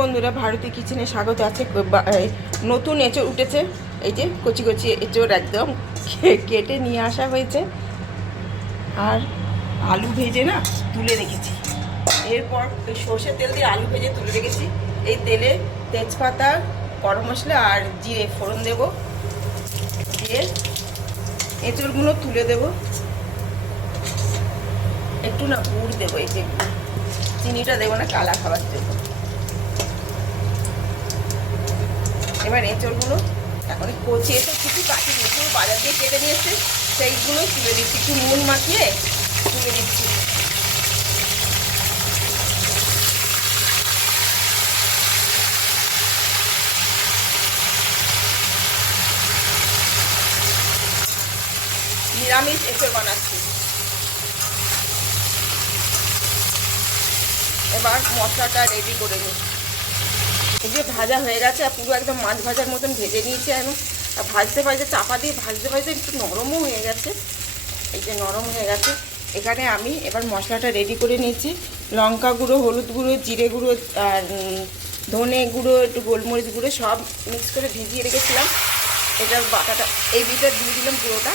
বন্ধুরা, ভারতী কিচেনে স্বাগত আছে। নতুন এঁচড় উঠেছে, এই যে কচি কচি এঁচড় একদম কেটে নিয়ে আসা হয়েছে। আর আলু ভেজে না তুলে রেখেছি। এরপর ওই সর্ষের তেল দিয়ে আলু ভেজে তুলে রেখেছি। এই তেলে তেজপাতা, গরম মশলা আর জিরে ফোড়ন দেব, দিয়ে এঁচড়গুলো তুলে দেব। একটু না গুড় দেবো, এই যে চিনিটা দেবো না, কালা খাবার দেবো। এবার এঁচড়গুলো এখন কচিয়ে তো কিছু কাটি দিয়েছি, বাজার দিয়ে কেটে নিয়েছে, সেইগুলোই তুলে দিচ্ছি। একটু নুন মাখিয়ে তুলে দিচ্ছি। নিরামিষ এঁচড় বানাচ্ছি। এবার মশলাটা রেডি করে নিই। এই যে ভাজা হয়ে গেছে, আর পুরো একদম মাছ ভাজার মতন ভেজে নিয়েছি। এখন ভাজতে ভাজতে চাপা দিয়ে ভাজতে ভাজতে একটু নরমও হয়ে গেছে। এই যে নরম হয়ে গেছে, এখানে আমি এবার মশলাটা রেডি করে নিয়েছি। লঙ্কা গুঁড়ো, হলুদ গুঁড়ো, জিরে গুঁড়ো আর ধনে গুঁড়ো, একটু গোলমরিচ গুঁড়ো সব মিক্স করে ভিজিয়ে রেখেছিলাম। এটার বাটাটা এই বিটা দিয়ে দিলাম, পুরোটা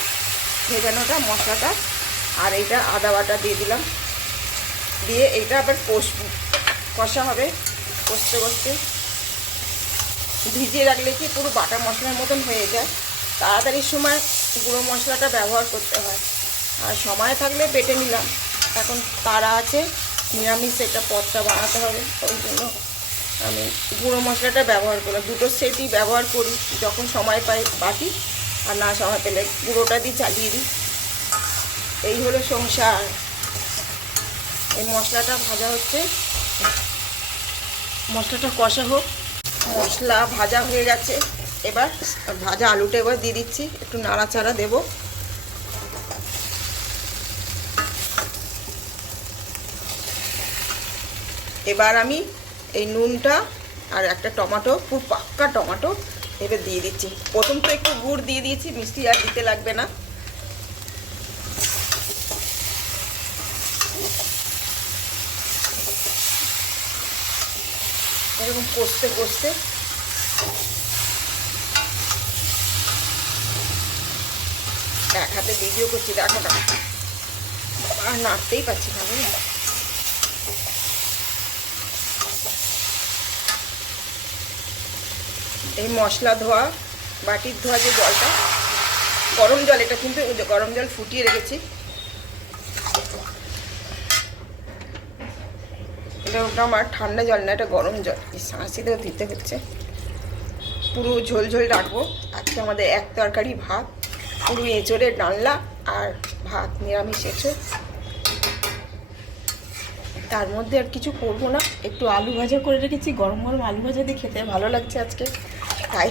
ভেজানোটা মশলাটা। আর এইটা আদা বাটা দিয়ে দিলাম, দিয়ে এইটা আবার কষা হবে। কষতে কষতে ভিজিয়ে রাখলে কি পুরো বাটা মশলার মতন হয়ে যায়। তাড়াতাড়ির সময় গুঁড়ো মশলাটা ব্যবহার করতে হয়, আর সময় থাকলে বেটে নিলাম। এখন তারা আছে, নিরামিষ একটা পদটা বানাতে হবে, ওই জন্য আমি গুঁড়ো মশলাটা ব্যবহার করলাম। দুটো সেটই ব্যবহার করি, যখন সময় পাই বাটি, আর না সময় পেলে গুঁড়োটা দিয়ে চালিয়ে দিই। এই হলো সংসার। এই মশলাটা ভাজা হচ্ছে, মশলাটা কষা হোক। মশলা ভাজা হয়ে গেছে, এবার ভাজা আলুটা এবার দিয়ে দিচ্ছি, একটু নাড়াচাড়া দেব। এবার আমি এই নুনটা আর একটা টমেটো, খুব পাক্কা টমেটো, এবার দিয়ে দিচ্ছি। প্রথম তো একটু গুড় দিয়ে দিয়েছি, মিষ্টি আর দিতে লাগবে না। এরকম কষতে কষতে এক হাতে ভিডিও করছি, দেখো না, আর নাড়তেই পারছি না। এই মশলা ধোয়া, বাটির ধোয়া যে জলটা, গরম জল, এটা কিন্তু গরম জল ফুটিয়ে রেখেছি। এটা ওটা আমার ঠান্ডা জল না, এটা গরম জল। হাঁচিতেও দিতে হচ্ছে। পুরো ঝোল ঝোল রাখবো। আজকে আমাদের এক তরকারি ভাত, পুরো এঁচড়ের ডালনা আর ভাত, নিরামিষ এঁচড়। তার মধ্যে আর কিছু করবো না, একটু আলু ভাজা করে রেখেছি, গরম গরম আলু ভাজা দিয়ে খেতে ভালো লাগছে আজকে, তাই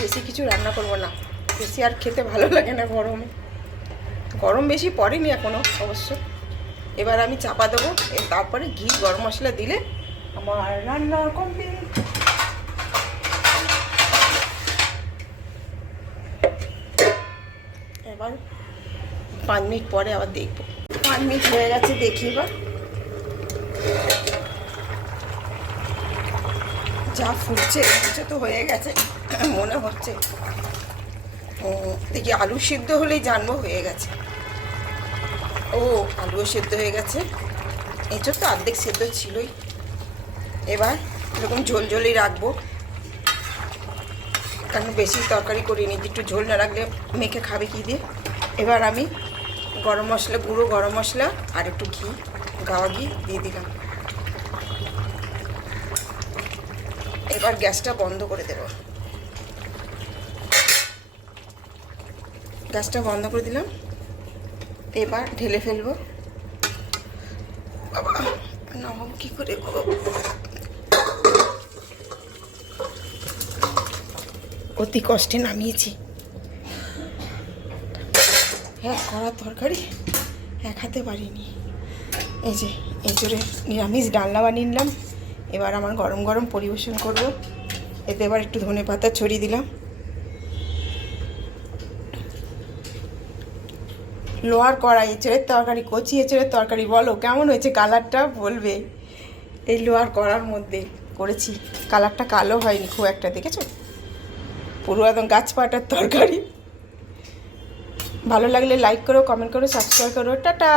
বেশি কিছু রান্না করব না। বেশি আর খেতে ভালো লাগে না গরমে, গরম বেশি পড়েনি এখনও অবশ্য। এবার আমি চাপা দেবো, তারপরে ঘি গরম মশলা দিলে আমার রান্না কমপ্লিট। এবার 5 মিনিট পরে আবার দেখবো। 5 মিনিট হয়ে গেছে, দেখি এবার। যা ফুটছে তো হয়ে গেছে মনে হচ্ছে। দেখি আলু সিদ্ধ হলেই জানবো হয়ে গেছে। ও, আলুও সেদ্ধ হয়ে গেছে, এঁচড় তো অর্ধেক সেদ্ধ ছিলই। এবার এরকম ঝোল ঝোলই রাখবো, কারণ বেশি তরকারি করিনি, একটু ঝোল না রাখলে মেখে খাবে কি দিয়ে। এবার আমি গরম মশলা, গুঁড়ো গরম মশলা আর একটু ঘি, গাওয়া ঘি দিয়ে দিলাম। এবার গ্যাসটা বন্ধ করে দেব। গ্যাসটা বন্ধ করে দিলাম, এবার ঢেলে ফেলবো। বাবা, নামাবো কি করে গো? অতি কষ্টে নামিয়েছি। হ্যাঁ, কড়া তরকারি এক হাতে পারিনি। এই যে এঁচড়ে নিরামিষ ডালনা বানিয়ে নিলাম। এবার আমার গরম গরম পরিবেশন করব। এতে এবার একটু ধনেপাতা ছড়িয়ে দিলাম। লোহার কড়াই, এঁচড়ের তরকারি, কচি এঁচড়ের তরকারি। বলো কেমন হয়েছে, কালারটা বলবে। এই লোহার কড়ার মধ্যে করেছি। কালারটা কালো হয়নি খুব একটা, দেখেছো? পুরো একদম গাছ পাটার তরকারি। ভালো লাগলে লাইক করো, কমেন্ট করো, সাবস্ক্রাইব করো। টাটা।